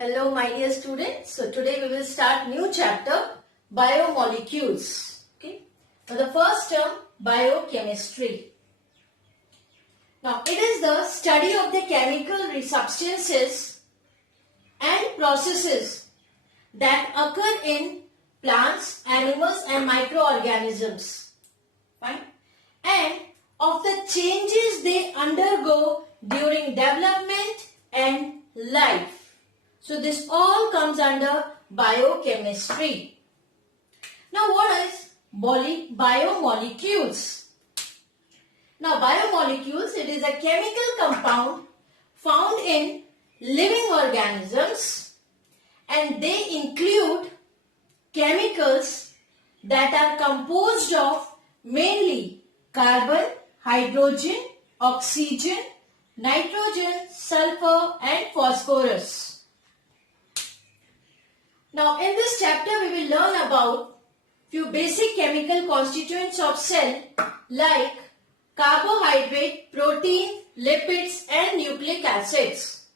Hello my dear students. So today we will start new chapter Biomolecules. Okay. Now the first term biochemistry. Now it is the study of the chemical substances and processes that occur in plants, animals and microorganisms. Fine. And of the changes they undergo during development and life. So this all comes under biochemistry. Now what is biomolecules? Now biomolecules, it is a chemical compound found in living organisms and they include chemicals that are composed of mainly carbon, hydrogen, oxygen, nitrogen, sulfur and phosphorus. Now in this chapter we will learn about few basic chemical constituents of cell like carbohydrate, protein, lipids and nucleic acids.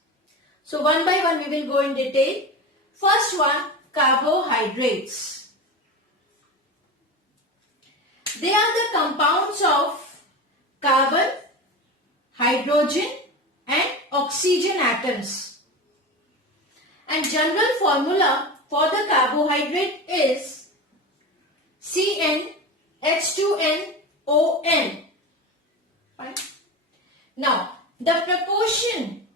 So one by one we will go in detail. First one, carbohydrates. They are the compounds of carbon, hydrogen and oxygen atoms. And general formula for the carbohydrate is CnH2nOn. Fine. Now, the proportion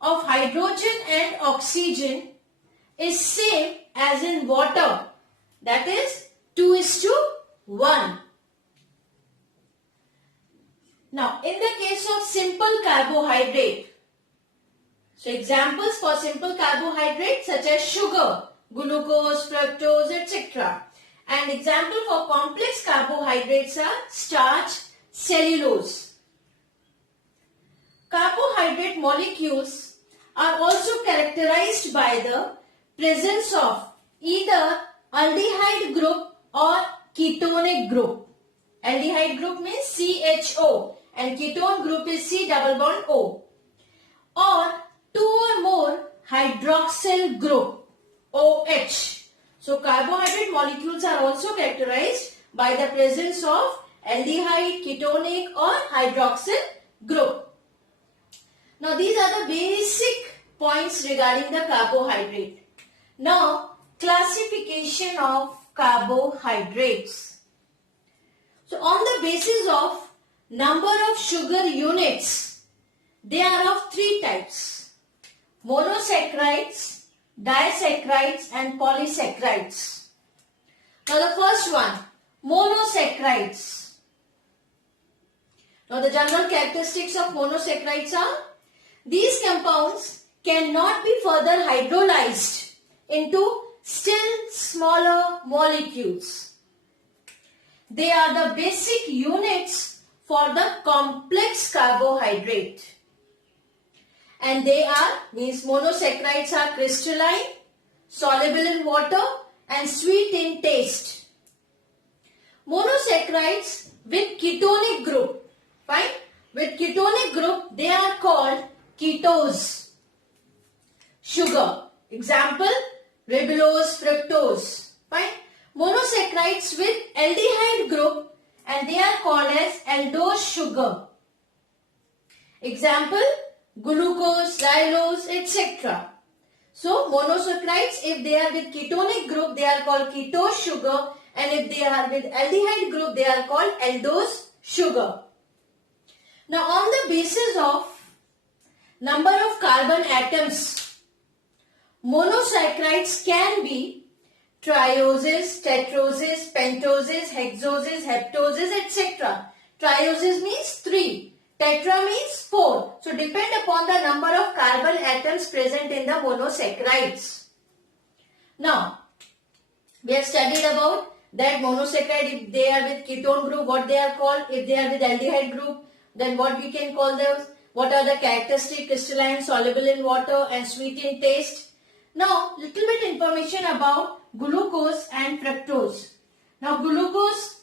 of hydrogen and oxygen is same as in water. That is 2:1. Now, in the case of simple carbohydrate, so examples for simple carbohydrates such as sugar, glucose, fructose, etc. And example for complex carbohydrates are starch, cellulose. Carbohydrate molecules are also characterized by the presence of either aldehyde group or ketonic group. Aldehyde group means CHO and ketone group is C-double-bond-O. Or two or more hydroxyl group OH. So carbohydrate molecules are also characterized by the presence of aldehyde, ketonic or hydroxyl group. Now these are the basic points regarding the carbohydrate. Now classification of carbohydrates. So on the basis of number of sugar units, they are of three types: monosaccharides, disaccharides and polysaccharides. Now the first one, monosaccharides. Now the general characteristics of monosaccharides are, these compounds cannot be further hydrolyzed into still smaller molecules. They are the basic units for the complex carbohydrate. And they are, means monosaccharides are crystalline, soluble in water and sweet in taste. Monosaccharides with ketonic group, fine, with ketonic group they are called ketose. Sugar, example ribulose, fructose, fine. Monosaccharides with aldehyde group and they are called as aldose sugar. Example glucose, xylose, etc. So monosaccharides, if they are with ketonic group they are called ketose sugar, and if they are with aldehyde group they are called aldose sugar. Now on the basis of number of carbon atoms, monosaccharides can be trioses, tetroses, pentoses, hexoses, heptoses, etc. Trioses means 3. Tetra means 4. So depend upon the number of carbon atoms present in the monosaccharides. Now, we have studied about that monosaccharide, if they are with ketone group, what they are called. If they are with aldehyde group, then what we can call those. What are the characteristic: crystalline, soluble in water and sweet in taste. Now, little bit information about glucose and fructose. Now, glucose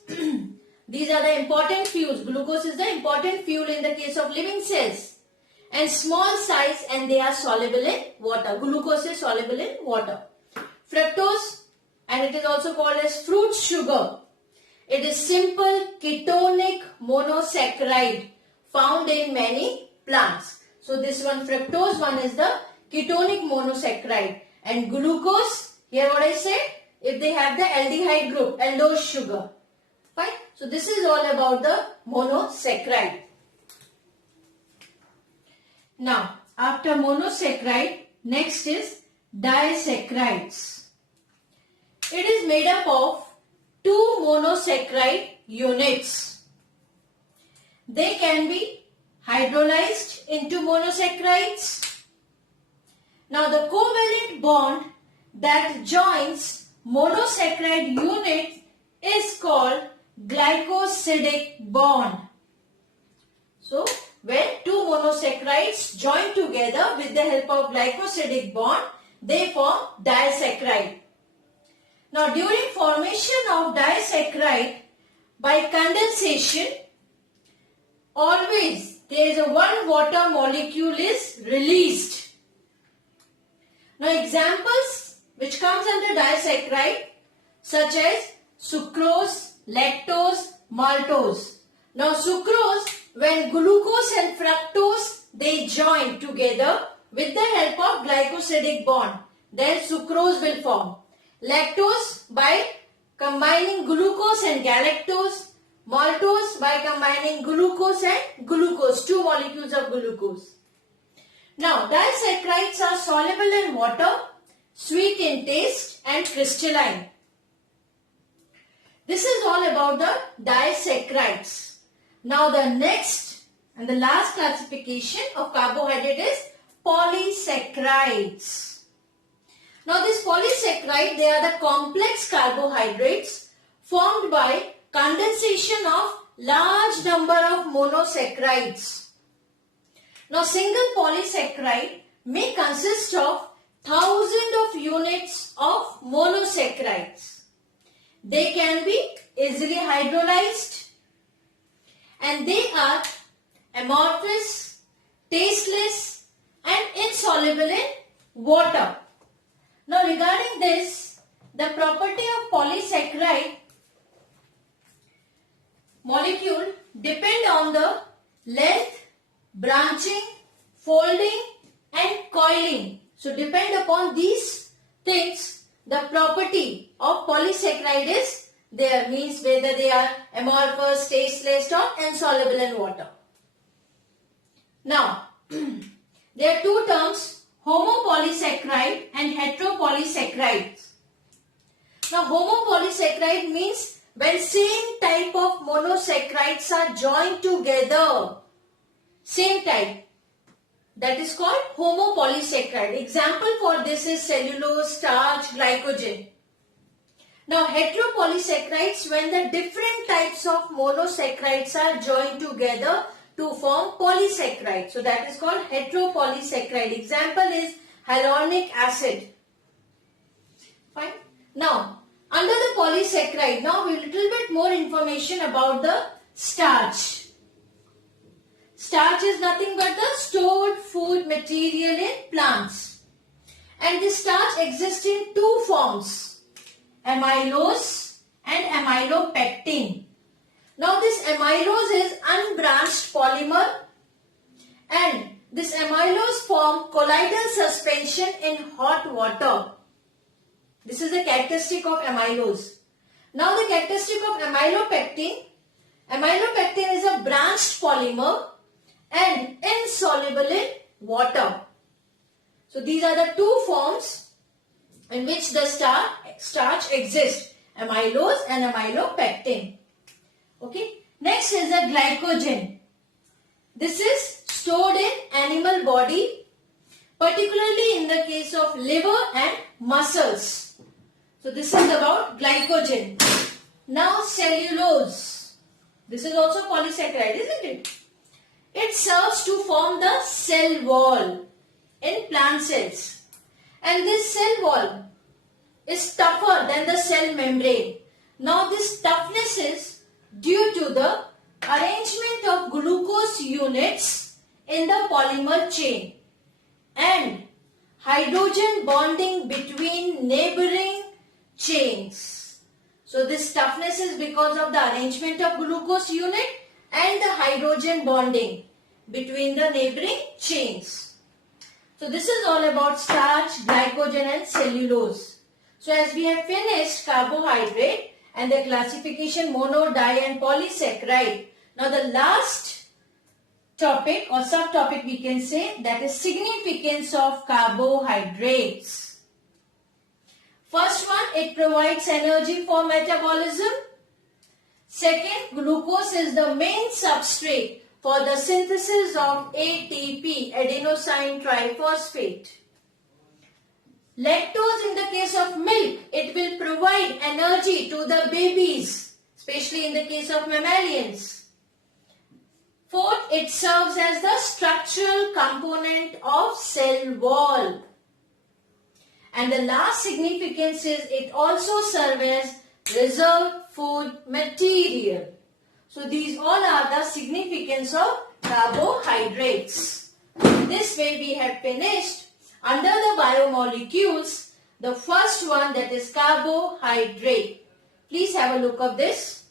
these are the important fuels. Glucose is the important fuel in the case of living cells. and small size, and they are soluble in water. Glucose is soluble in water. Fructose, and it is also called as fruit sugar. It is simple ketonic monosaccharide found in many plants. So this one fructose, one is the ketonic monosaccharide, and glucose, here what I said, if they have the aldehyde group, aldose sugar. Fine. So this is all about the monosaccharide. Now after monosaccharide, next is disaccharides. It is made up of two monosaccharide units. They can be hydrolyzed into monosaccharides. Now the covalent bond that joins monosaccharide unit is called glycosidic bond. So when two monosaccharides join together with the help of glycosidic bond, they form disaccharide. Now during formation of disaccharide by condensation, always there is a one water molecule is released. Now examples which comes under disaccharide such as sucrose, lactose, maltose. Now sucrose, when glucose and fructose they join together with the help of glycosidic bond, then sucrose will form. Lactose by combining glucose and galactose. Maltose by combining glucose and glucose, two molecules of glucose. Now disaccharides are soluble in water, sweet in taste and crystalline. This is all about the disaccharides. Now the next and the last classification of carbohydrate is polysaccharides. Now this polysaccharide, they are the complex carbohydrates formed by condensation of large number of monosaccharides. Now single polysaccharide may consist of thousands of units of monosaccharides. They can be easily hydrolyzed and they are amorphous, tasteless and insoluble in water. Now regarding this, the property of polysaccharide molecule depend on the length, branching, folding and coiling. So depend upon these things, the property of polysaccharide is there, means whether they are amorphous, tasteless or insoluble in water. Now there are two terms, homopolysaccharide and heteropolysaccharides. Now homopolysaccharide means when same type of monosaccharides are joined together, same type, that is called homopolysaccharide. Example for this is cellulose, starch, glycogen. Now heteropolysaccharides, when the different types of monosaccharides are joined together to form polysaccharide. So that is called heteropolysaccharide. Example is hyaluronic acid. Fine. Now under the polysaccharide, now a little bit more information about the starch. Starch is nothing but the stored food material in plants. And this starch exists in two forms, amylose and amylopectin. Now this amylose is unbranched polymer and this amylose form colloidal suspension in hot water. This is the characteristic of amylose. Now the characteristic of amylopectin. Amylopectin is a branched polymer and insoluble in water. So these are the two forms in which the starch exists, amylose and amylopectin. Okay. Next is a glycogen. This is stored in animal body, particularly in the case of liver and muscles. So this is about glycogen. Now cellulose. This is also polysaccharide, isn't it? It serves to form the cell wall in plant cells. And this cell wall is tougher than the cell membrane. Now this toughness is due to the arrangement of glucose units in the polymer chain and hydrogen bonding between neighboring chains. So this toughness is because of the arrangement of glucose unit and the hydrogen bonding between the neighboring chains. So this is all about starch, glycogen and cellulose. So as we have finished carbohydrate and the classification mono, di and polysaccharide. Now the last topic or subtopic we can say, that is significance of carbohydrates. First one, it provides energy for metabolism. Second, glucose is the main substrate for the synthesis of ATP, adenosine triphosphate. Lactose, in the case of milk, it will provide energy to the babies, especially in the case of mammalians. Fourth, it serves as the structural component of cell wall. And the last significance is it also serves as reserve food material. So these all are the significance of carbohydrates. This way we have finished under the biomolecules the first one, that is carbohydrate. Please have a look of this.